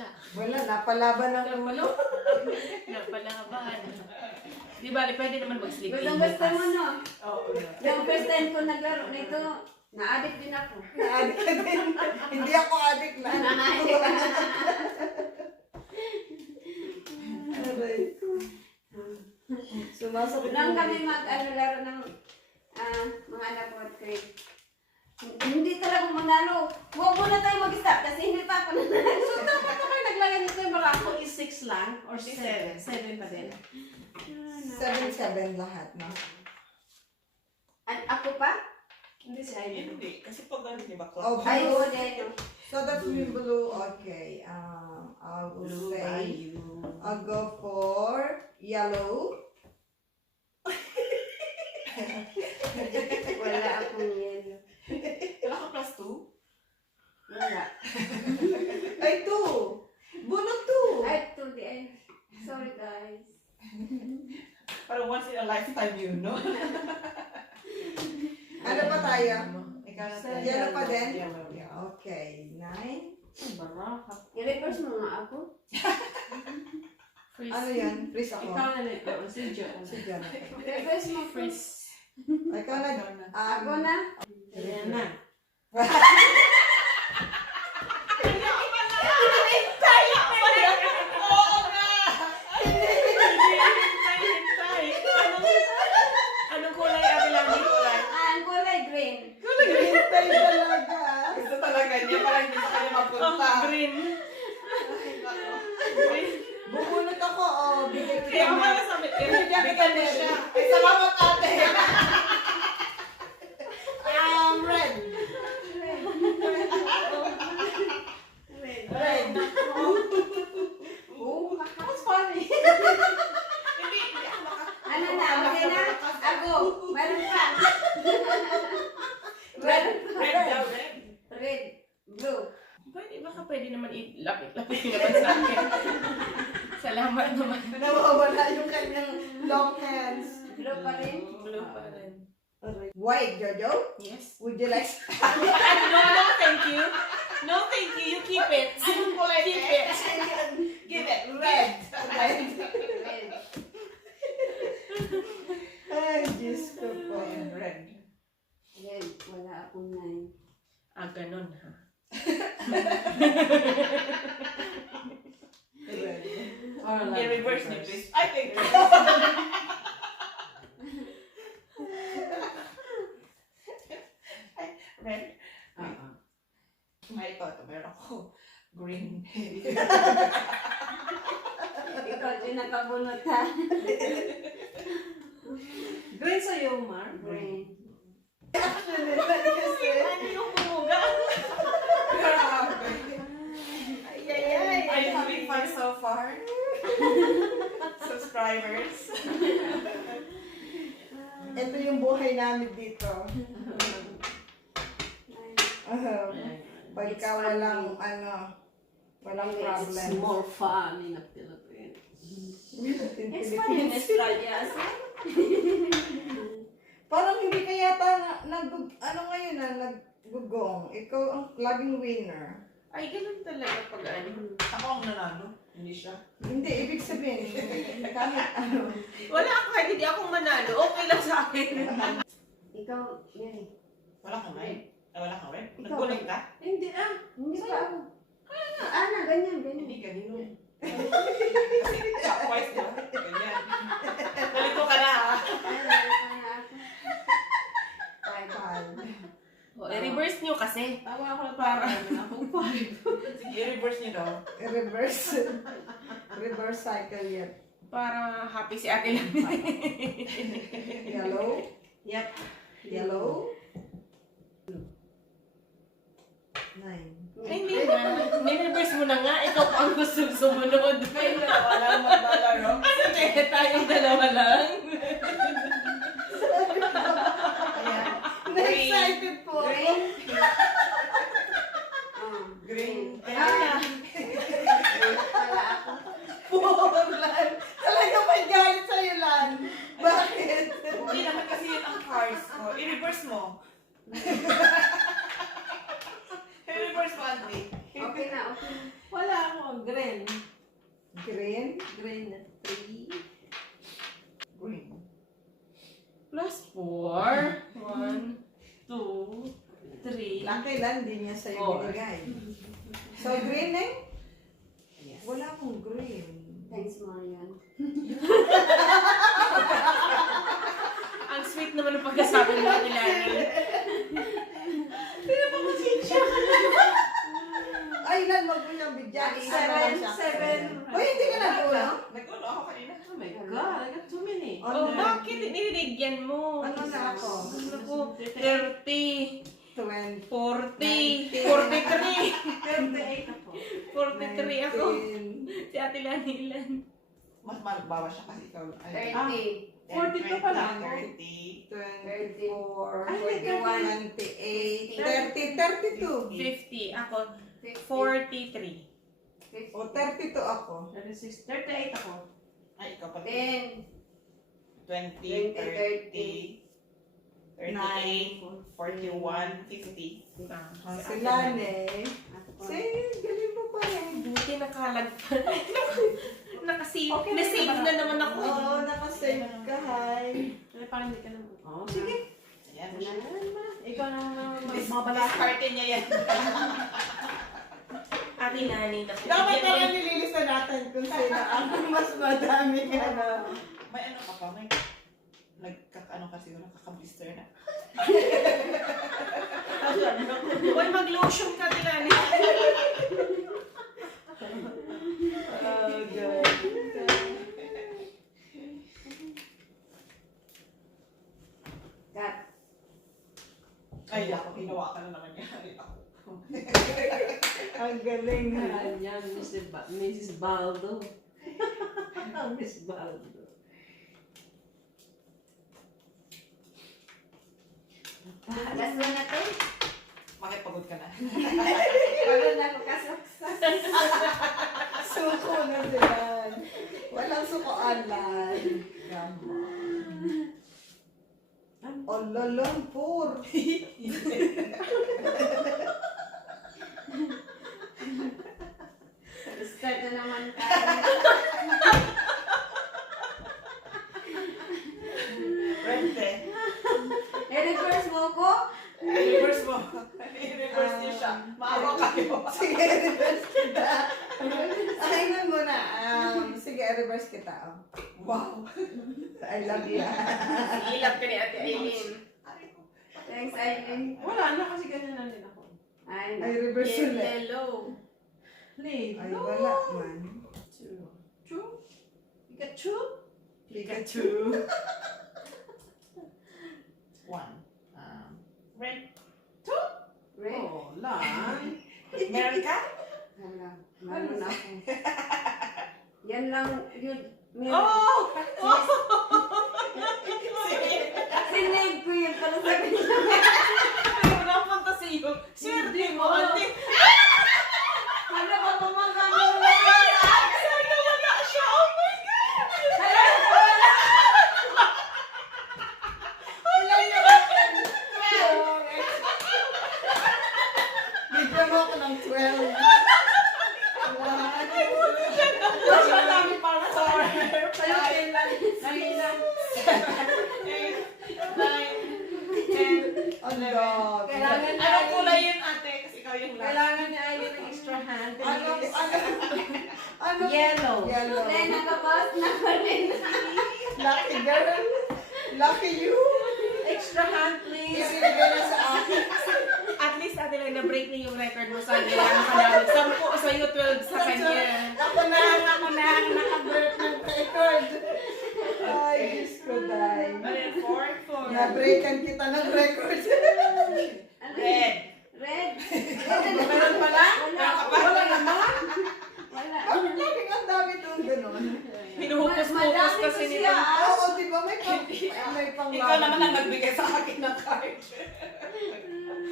Wala. Wala, napalaban ng ulo. Napalaban. Di ba, pwede naman mag-sleeping. Gusto mo, no? Oo. Yung first time ko naglaro nito, na-addict din ako. Na-addict ka din. Hindi ako addict na. Aray ko. Sumasakit Nang mo. kami laro ng mga anak ko at Craig. Hindi talaga manalo. Huwag muna tayo mag-stop kasi hindi pa ako nanalo. So, dapat na kayo naglagay nito yung Morocco is 6 lang? Or 7? 7 pa din? 7-7 lahat, no? Ako pa? Hindi si Heidi. Hindi. Kasi pag ano, di ba? Oh, Ay, blue. oo, dahil. So that's me blue. Okay. I will Blue say Bayou. I'll go for yellow. Wala akong yelo. Wala ka plus 2? Wala. Ay, 2. Bunot 2. Ay, di ay. Sorry, guys. Parang once in a lifetime yun, no? Ano pa tayo? Ikaw na Seven. Yellow pa din? Yellow, yeah. Okay. 9. Baraka. I-reverse mo nga ako. Freeze. Ano yan? Freeze ako. Ikaw na nito. Si John. Si John. Reverse mo, please. Freeze. Ikaw na. Ako na. Ayan na. Oo nga! Hintay. Anong kulay, Ate Lani? Kulay? Ang kulay green. Hintay talaga. Gusto talaga niya, parang hindi sa kanya mapunta. Green. Bubunot ako. Oh, bigay Kaya kita. pala sabi, bigyan mo siya. Ay, salamat ate! Red. Red. Oh, that's funny. Hindi ako Ano na? Okay na? Ako. Meron pa. Meron pa. Red daw, red. Red. Blue. Baka pwede naman ilapit naman sa akin. Salamat naman. Nawawala yung kanyang long hands. Blue pa rin. Blue pa rin. White, Jojo? Yes. Would you like... No, thank you. No, thank you. You keep it. Anong kulay Keep eh? it. Give it. Red. Red. Ay, Diyos ko po. Red. Red. Wala akong 9. Ganun ha. Red. Or like I-reverse niyo, please. I think. Red. Ay, ito. Meron ako. Green. Ikaw din nakabunot ha. Green sa'yo, Mar. Green. Kasi... Ano yung bumuga? Grabe. Ay, Are you having fun so far? Subscribers. Ito yung buhay namin dito. Pagka walang, walang It's problem. more fun in the Philippines. In It's fun in Philippines. Australia. Parang hindi ka yata naggugong. Ikaw ang laging winner. Ay, ganun talaga pag ano. Ako ang nanalo. Hindi siya. Hindi, ibig sabihin, kahit ano. Wala ako, kahit hindi ako manalo. Okay lang sa akin. Ikaw, Mary. Wala kang red. Wala kang red. Ikaw. Nagbuling ka? Hindi Hindi pa ako. Ana, ganyan, ganyan. Hindi ganino. Kasi clockwise, no? Ganyan. Nalito ka na, ha? I-reverse nyo kasi. Tawa ako na parang ako 5. Sige, reverse niyo daw. Reverse. Reverse cycle yan. Para happy si ate lang. Yellow. Yep. Yellow. 9. Hindi na. Ni-reverse mo na nga. Ikaw pa ang gusto sumunod. Kayo dalawa lang maglalaro. Kaya tayong dalawa lang. Ayan. Na-excited po. Green. Green. Ah. Wala ako. Lan. Talagang may galit sa'yo, Lan. Bakit? Hindi naman kasi yun ang cards ko. I-reverse mo. I-reverse mo, Auntie. Okay na, okay na. Wala ako. Green. Green. Green na 3. Green. Plus 4. 1, 2, 3. Lucky lang, hindi niya sa'yo Four. binigay. So, green eh? Yes. Wala akong green. Thanks, Marian. Ang sweet naman ng pagkasabi mo nila. Ay, nan, wag mo niyang bigyan. Isa na lang siya. 7. Uy, hindi ka nag-uno? Nag-uno ako kanina. Oh my God, I got too many. Oh, bakit? Iniligyan mo. Ano na ako? Ako, 30, 20. 40, 43. 38 ako. 43 ako. 19. Si Ate Lani ilan? Mas bawas siya kasi ikaw. 30. 42 pala ako. 30. 24. Ay, may 28. 30. 32. 50. Ako, 50. 43. O, 32 ako. 36. 38 ako. Ay, ikaw pala. 10. 20, 30, 38, 9. 41, 50. Ah, Oh, si si Ate Lani. Ako. Say, galing mo pa rin. Buti nakalagpan. Nakasave. Okay, Na-save na naman ako. Oo, nakasave ka, hi. Ay, parang hindi ka naman. Oh, sige. Ayan. Ikaw na Mabala. Discardin niya yan. Ate Lani. Dapat na lang nililista natin kung sino ang mas madami ka na. May ano ka pa? May nagkakaano kasi yun, nakaka-blister na. Uy, mag-lotion ka, Ate Lani. Oh, good. Cut. Ay, ako, ginawa ka na naman yan. Ako. Ang galing ha. Yan, Mrs. Baldo. Miss Baldo. Last one na to. Bakit pagod ka na? Pagod na ako kasaksak. Suko na sila. Walang suko-alan. Olalang por. Start na naman tayo. Rente. I-reverse mo ko? I-reverse mo. I-reverse niya siya. Maawa kayo. Sige, reverse kita. Ay, na muna. Sige, reverse kita. Oh. Wow. I love you. Ilap ka ni Ate Aileen. Thanks, Aileen. Wala na kasi ganyan na din ako. Ay, Ay, reverse ulit. Yellow. Play. Ay, wala man. Pikachu. Pikachu. Pikachu. One. Red. Red. Oh, lan. Meron ka? Hala, meron ako. Yan lang yun. Oh! Sige. Sinave ko yun pala sa kanila. Pero napunta sa iyo. Swerte mo, Ate. Hala, papamaga mo. Sana wala siya. Oh my God. Hala, wala. Ilan na ba? Bigyan mo ako ng 12. Siya lang para sa Ayun, lang. Ang dog. Kailangan na. Anong kulay yun, ate? Kasi ikaw yung last. Kailangan niya ay ng extra hand. Ano? Yellow. Yellow. Then, nakabas na pa rin. Lucky girl. Lucky you. Extra hand, please. Isibigay na sa akin. At least Ate Lani, na-break niya yung record mo sa kanya. Nakadami. 10 sa'yo, 12 sa kanya. Ako na ang nakabreak ng record. Ay, Diyos ko, day. Ano yun? 4? Na-breakan kita ng record. Ano? Red. Red. Meron pala? Wala. Wala naman. Wala. Laging ang dami itong gano'n. Hinuhukos-hukos Madami kasi to nila. siya. Oo, di ba? May pang Ikaw naman ang nagbigay sa akin ng card.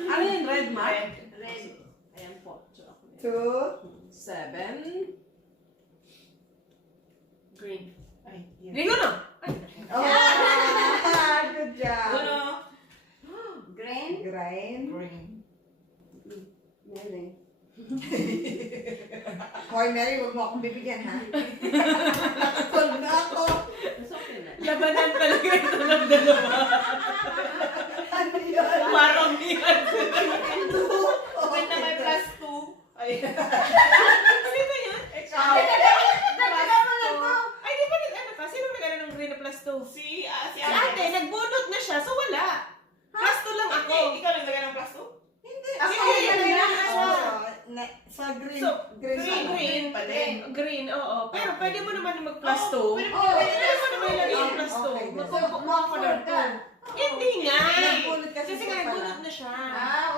Ano yung red mark? Red. Ayan po. 2. 7. Green. Ay, yun. Green ano? Oh, good job. Ano? Green. Green. Green. Meron. Hoy, Mary, huwag mo akong bibigyan, ha? Nakapag na ako. It's okay na. Labanan talaga ito ng dalawa. Ano yun? Parang yan. Wait na may plus 2. Ay. Sino yun? Ikaw. Nagkakaroon mo lang to. Ay, di ba nag-ano ka? Sino nag-ano ng green na plus 2? Si Si ate, nagbunot na siya, so wala. Plus 2 lang ako. Ikaw lang nagay ng plus 2? Hindi. Ako Hindi, yung hindi. nag-ano Oo, siya. sa green. So, green. Green pa din. Green, oo. Pero pwede mo naman mag-plus 2. Oo, pwede mo Pwede mo naman ilagay yung plus 2. Okay, Magkukuha ko ng 2. Hindi nga. Nagbunot kasi Kasi siya nga, pala. bunot na siya.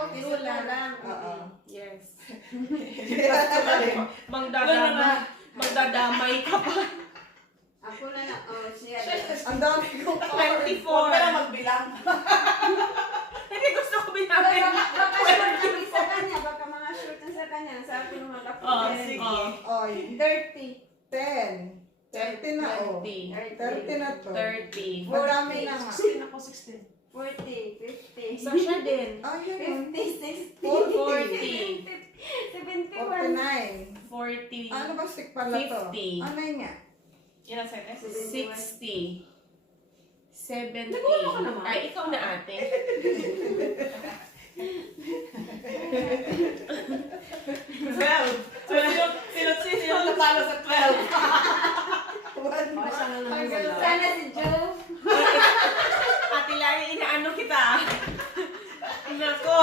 Okay, Wala wala lang. Oo. Yes. Plus 2 pa din. Magdadamay ka pa. Ako na lang. Oh, siya. Ang dami kong 24. Huwag ka na magbilang. Hindi gusto ko Baka binamay. short ang sa kanya. Baka mga short ang sa kanya. Sa akin naman ako. Oh, sige. Oy, 30. 10. 30 na, oh. 30. 30 na to. 30. Marami na nga. 16 ako, 16. 40. 50. So siya din. Oh, yun. 50. 60. 40. 71. 49. 40. Ano ba stick pala to? 50. Ano yun nga? Yan ang sentence. 60. 70. Nagawa ko naman. Ay, ikaw na ate. 12. Sino natalo sa 12? Basta na lang wala. Sana si Joe. Ate Lani, inaano kita. Nako.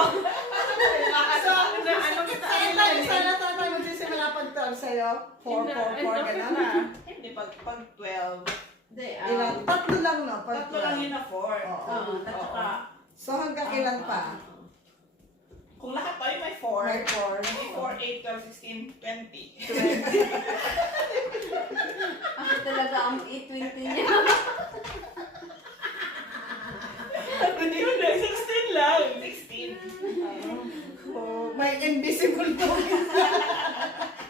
So, inaano kita. Ate Lani. Sana tatay magsisimula pag 12 sa'yo. 4, 4, 4, gano'n na. Hindi, pag 12. Hindi, Ilan? Tatlo lang, no? Pag Tatlo lang yun na 4. Oo. at saka, So hanggang ilan pa? Kung lahat tayo may 4. May 4. May 4, 8, 12, 16, 20. Ako talaga ang 820 niya. Hindi mo na, 16 lang. 16. Oh, may invisible dog.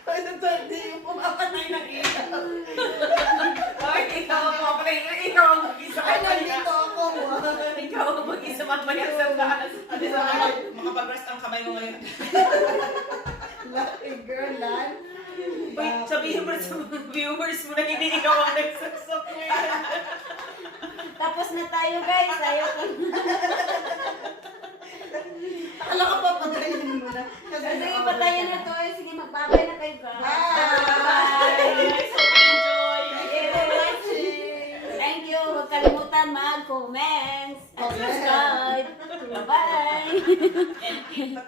Pwede to, hindi yung pumapanay ng ilaw. Ay, ikaw ang ikaw ang mag-isa. Ay, nandito ako. Ikaw ang mag-isa mamaya sa taas. At isa makapag-rest ang kamay mo ngayon. Lucky girl, lan. Wait, sabihin mo sa mga viewers mo na hindi ikaw ang nagsusok ngayon. Tapos na tayo guys. Ayaw ko. Akala ka pa patayin mo na. Sige, patayin na to. Sige, magbabay na tayo guys. Bye! Enjoy! Thank you for watching. Thank you. Huwag kalimutan mag-comments. At Okay. subscribe. Bye-bye. And